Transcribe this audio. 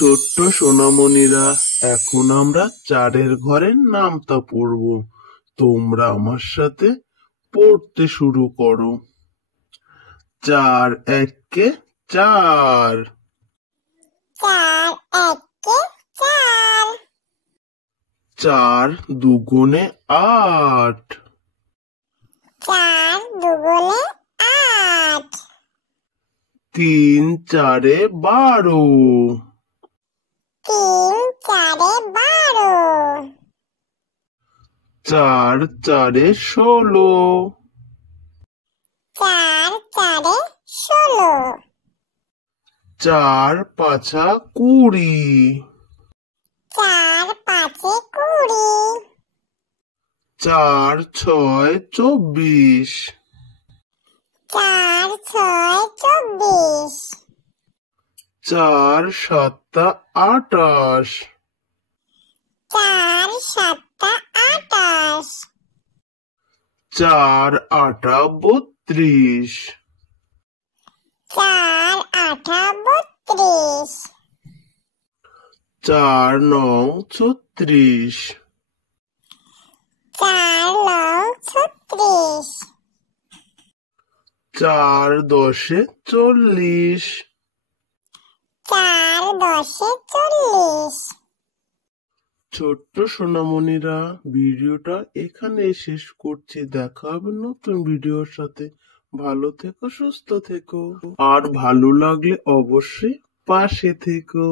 ছোট্ট সোনামণিরা, এখন আমরা চারের ঘরের নামতা পড়ব। তোমরা আমার সাথে পড়তে শুরু করো। 4 একে 4, 4 একে 4, 4 দুগুণে 8, 4 দুগুণে 8, 3 চারে 12, 3 চারে 12, 4 চারে 16, 4 চারে 16, 4 পাঁচা 20, 4 পাঁচে 20, 4 ছয় 24, 4 ছয় 24, 4 সাতা 28, 4 সাতা 28, 4 আটা 32, 4 আঠা 32, 4 নং 36, 4 নং 36, 4 দশে 40। 4 দশে 40। ছোট্ট সোনামণিরা, ভিডিওটা এখানে শেষ করছি। দেখা হবে নতুন ভিডিওর সাথে। ভালো থেকো, সুস্থ থেকো, আর ভালো লাগলে অবশ্যই পাশে থেকো।